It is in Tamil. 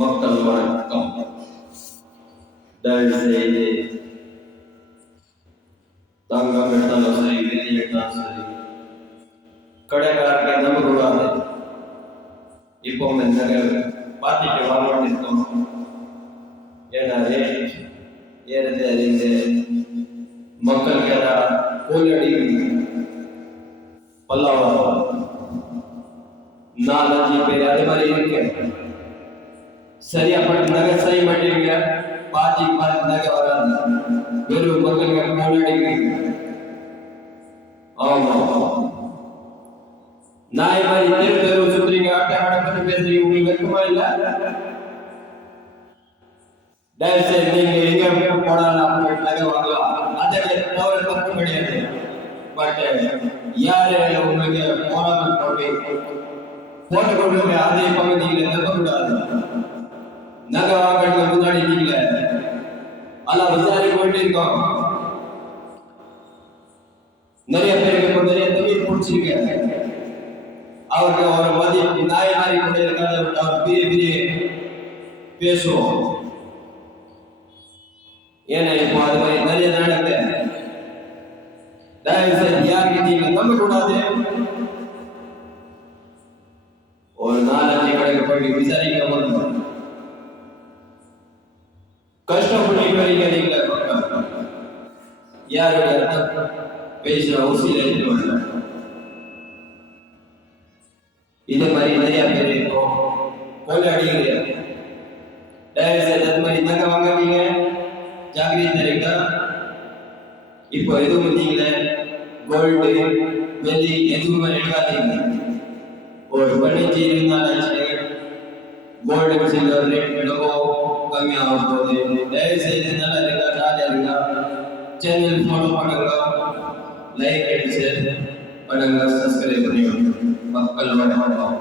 மக்கள் வணக்கம். தயவு செய்து தங்கம் எடுத்தாலும் சரி, வெள்ளி எடுத்தாலும் சரி, கடைக்காரங்க நம்ப கூடாது. இப்போ பார்த்துட்டு வாங்கன்னு இருக்கோம். ஏன்னா ரேட் ஏறது அறிந்து மக்களுக்கு கோலடி பல்லாவரம் 4-5 பேர் அது மாதிரி இருக்கு. சரியா பட்டு நகை செய்ய மாட்டேங்க, பாதி நகை வராது. வெறும் மக்களுக்கு கோலடிக்கிறீங்க. ஆமா, நாய் மாதிரி தெரு சுத்துறீங்க, ஆட்ட பற்றி பேசுறீங்க. உங்களுக்கு வெக்கமா இல்ல? தயவு செய்து நீங்க எங்க போனாலும் நகை வாங்கலாம். அதை போற பக்கம் கிடையாது. பட் யாரு உங்களுக்கு போராமல் போட்டுக்கொண்டு அதே பகுதியில் நம்பக்கூடாது. நகை வாங்க முன்னாடி நீங்க அதெல்லாம் விசாரிக்க வேண்டியிருக்கோம். நிறைய பேருக்கு நிறைய தொழில் பிடிச்சிருக்க. அவருக்கு ஒரு மதிய நாய் மாதிரி கொண்டு இருக்காது. அவர் பெரிய பேசுவோம். ஏன்னா இப்போ அது மாதிரி நிறைய நடக்குது. தயவு செய்து யாருக்கு நீங்க நம்ப கூடாது. ஒரு 4-5 கடைக்கு போய் விசாரிக்க போது கஷ்டப்பட்டு வரீங்க. நீங்க யாருடைய பேசுற அவசியம் இல்லை. இதே மாதிரி நிறைய பேர் இருக்கும் கொலை அடிக்கிறீங்க. தயவு செய்து அது மாதிரி நகை வாங்குறீங்க, ஜாகிரதை இருக்கா. இப்போ எதுவும் வந்தீங்களே, கோல்டு வெள்ளி எதுவுமே எடுக்காதீங்க. ஒரு 15-24 கோல்டு சில்வர் ரேட் கம்மியாகும் போது தயவு செய்து நல்லா இருக்கா, ஜாலியா இருக்கா, சேனல் ஃபாலோ பண்ணுங்க, லைக் அண்ட் ஷேர் பண்ணுங்க, சப்ஸ்கிரைப் பண்ணுங்க. மக்கள் வணக்கம்.